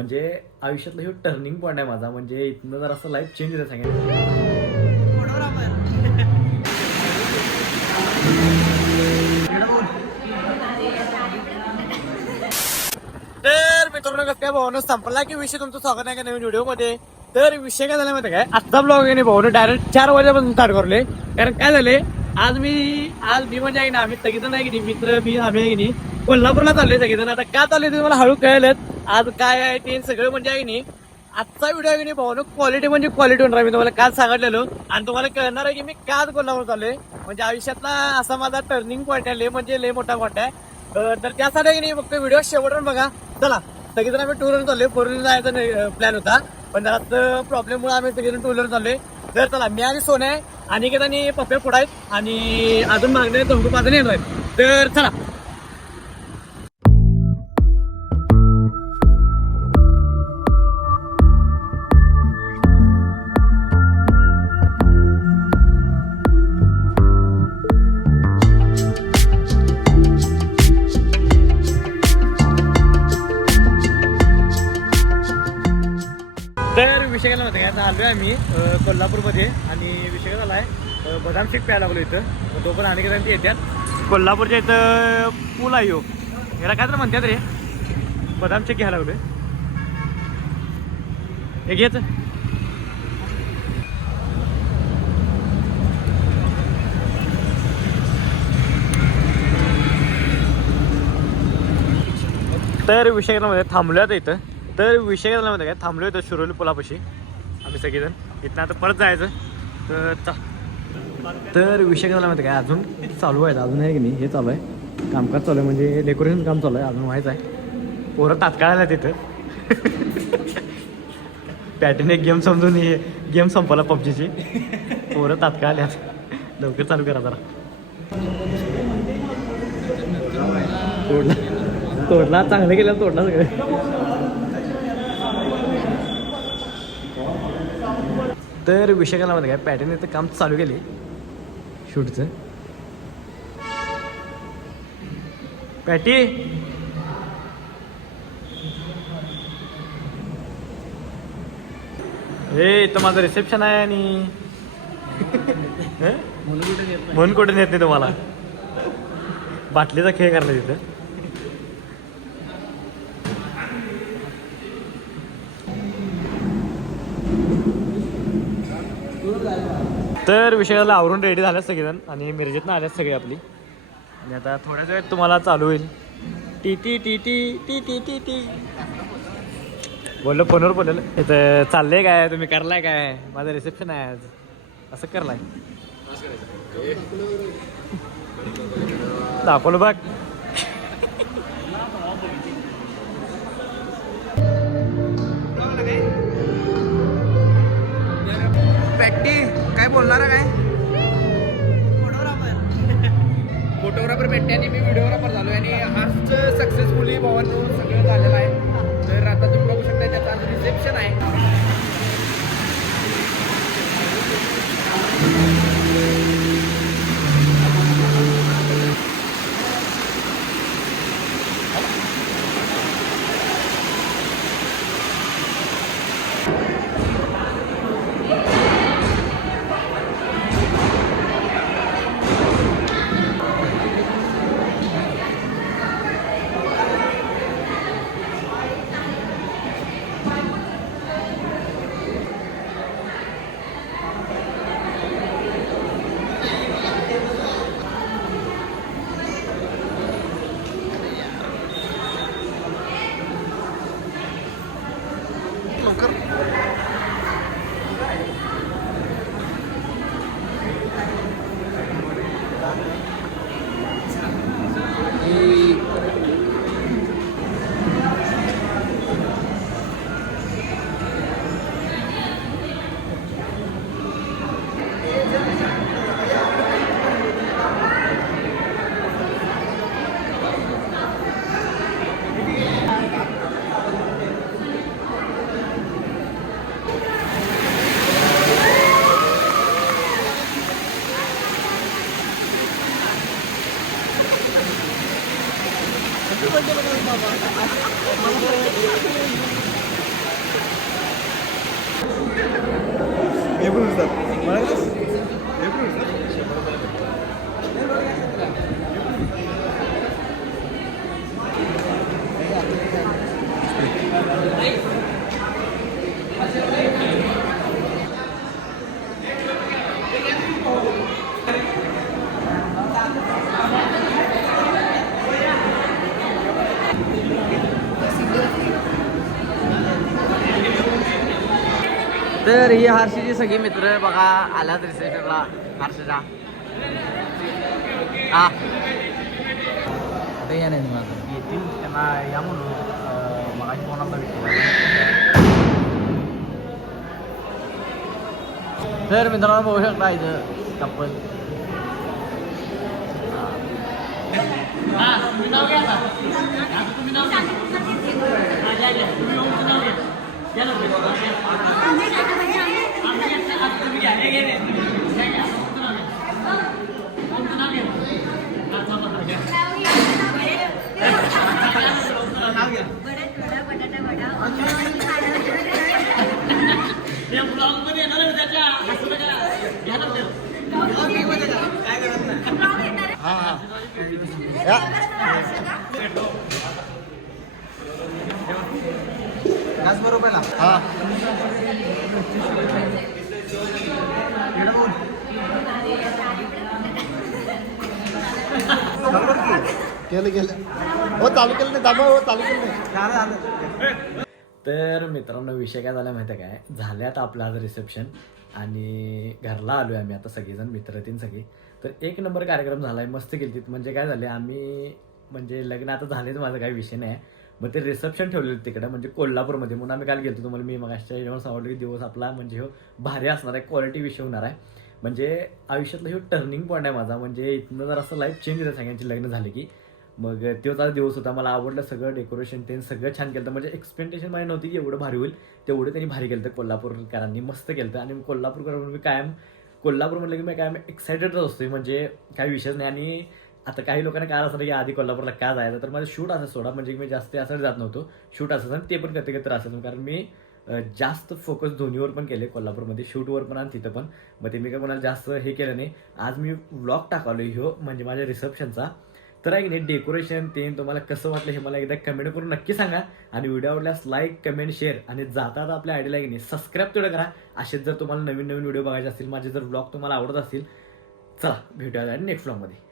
म्हणजे आयुष्यातला हे टर्निंग पॉईंट आहे माझा. म्हणजे इथनं जर असं लाईफ चेंज होतं सांगेल तर मित्रांनो कसं काय भावानं संपला की विषय तुमचं स्वागत आहे का नवीन व्हिडिओमध्ये? तर विषय काय झाला माहिती काय आत्ता ब्लॉग आहे भाऊनं डायरेक्ट चार वाजेपासून स्टार्ट करले कारण काय झाले आज मी आज मी म्हणजे आहे ना आम्ही सगळीजण आहे की नाही मित्र मी आम्ही आहे की नाही कोल्हापूरला चालले सगळेजण. आता का चालले ते मला हळू कळलं आज काय आहे ते सगळं म्हणजे आहे नाही आजचा व्हिडिओ आहे की नाही भाऊ क्वालिटी म्हणजे क्वालिटी होणार मी तुम्हाला काल सांगितलेलो आणि तुम्हाला कळणार आहे की मी काच कोल्हापूर चाललोय. म्हणजे आयुष्यातला असा माझा टर्निंग पॉईंट आहे लय म्हणजे लय मोठा पॉईंट आहे. तर त्यासाठी की नाही फक्त व्हिडिओ शेवटून बघा. चला सगळेजण आम्ही टूरवर चाललोय. फोर व्हीलर जायचा प्लॅन होता. पण जरा प्रॉब्लेममुळे आम्ही सगळेजण टू व्हीलर चाललोय. तर चला मी आणि सोने आहे अनिकेत आणि पप्पे पुढे आहेत. आणि अजून मागणे दोन पाच येणार आहेत. तर चला आलो आहे आम्ही कोल्हापूरमध्ये आणि विषय झाला आहे बदाम शेक प्यायला लागलो इथं. तो पण अनेक ते येतात. कोल्हापूरच्या इथं पूल आहे हो. ह्याला काय तर म्हणतात रे. बदाम शेक घ्यायला लागलो हे घेत तर विषय थांबलो आता इथं. तर विषयमध्ये काय थांबलो इथं शिरोली पुलापाशी. आम्ही सगळेजण. इथनं आता परत जायचं. तर चा तर विषयमध्ये काय अजून चालू आहे अजून आहे की नाही? हे चालू आहे. कामकाज चालू आहे. म्हणजे डेकोरेशन काम चालू आहे. अजून व्हायचं आहे. पोरं तात्काळ आल्या तिथं पॅटर्न एक गेम समजून हे गेम संपवला पबजीची. पोरं तात्काळ आल्यात लवकर चालू करा जरा. तोडला तोडला चांगलं केलं तोडला सगळं. तर विषय काय माहिती काय पॅटर्न इथं काम चालू केले शूटचं पॅटी हे इथं माझं रिसेप्शन आहे आणि? म्हणून कुठे नेत नाही तुम्हाला? बाटलीचा खेळ करला तिथं तर विषयाला आवरून रेडी झाल्यात सगळेजण. आणि मिरजेतनं आल्यात सगळी आपली. आणि आता थोड्याच वेळात तुम्हाला चालू होईल. टी टी टी टी टी टी टी टी. बोललो फोनवर बोललेलं इथं चाललंय काय? तुम्ही करलाय काय? माझं रिसेप्शन आहे आज. असं करलाय. दाखवलं बघ. बोलणार काय? फोटोग्राफर. भेटते आणि मी व्हिडिओग्राफर झालो आणि हाच सक्सेसफुली भावांनो सगळं झालेलं आहे. तर आता तुम्ही बघू शकता त्याचं आज रिसेप्शन आहे. Ne yapıyoruz lan? Bana ne? Ne yapıyoruz lan? तर ही हर्षीची सगळी मित्र बघा. आलात रिसेप्शनला हर्षच्या हा. ते या नाही माझं. येतील त्यांना या म्हणून मगाशी फोन नंबर तर मित्रांनो बघू शकता इथं Yeah. रुपयाला हा. केलं केलं. हो चालू केलं नाही दाबा हो चालू केलं नाही. तर मित्रांनो विषय काय झाला माहिती आहे काय? झाले आता आपलं आज रिसेप्शन आणि घरला आलोय आम्ही आता सगळेजण मित्र तीन सगळे. तर एक नंबर कार्यक्रम झालाय मस्त केली म्हणजे काय झाले आम्ही म्हणजे लग्न आता झालेच माझा काही विषय नाही. मग ते रिसेप्शन ठेवलेलं तिकडे म्हणजे कोल्हापूरमध्ये. म्हणून आम्ही काल गेलो तुम्हाला मी मग जेव्हा सांगितलं की दिवस आपला म्हणजे हो भारी असणार आहे क्वालिटी विषय होणार आहे. म्हणजे आयुष्यातलं हे टर्निंग पॉईंट आहे माझा. म्हणजे इथनं जर असं लाईफ चेंज झालं सगळ्यांची लग्न झाले की. मग तो आज दिवस होता. मला आवडलं सगळं डेकोरेशन ते सगळं छान केलं म्हणजे एक्सपेक्टेशन माहिती नव्हती की एवढं भारी होईल. तेवढं त्यांनी भारी केलं कोल्हापूरकरांनी मस्त केलं आणि कोल्हापूरकर मी कायम कोल्हापूर म्हटलं की मी कायम एक्सायटेडच असतोय. म्हणजे काही विषयच नाही. आणि आता काही लोकांना काय असलं की आधी कोल्हापूरला का जायचं? तर माझं शूट असं सोडा म्हणजे मी जास्त असं जात नव्हतो. शूट असं आणि ते पण कधी कधी असायचं कारण मी जास्त फोकस दोन्हीवर पण केले कोल्हापूरमध्ये. शूटवर पण आणि तिथं पण. मग ते मी काय कोणाला जास्त हे केलं नाही. आज मी व्लॉग टाकालो ह्यो म्हणजे माझ्या रिसेप्शनचा तर आहे की नाही डेकोरेशन ते तुम्हाला कसं वाटलं हे मला एकदा कमेंट करून नक्की सांगा. आणि व्हिडिओ आवडल्यास लाईक कमेंट शेअर आणि जाता जाता आपल्या आयडियाला की नाही सबस्क्राईब तेवढं करा. असेच जर तुम्हाला नवीन नवीन व्हिडिओ बघायचे असतील माझे जर ब्लॉग तुम्हाला आवडत असतील चला भेटूया नेक्स्ट ब्लॉगमध्ये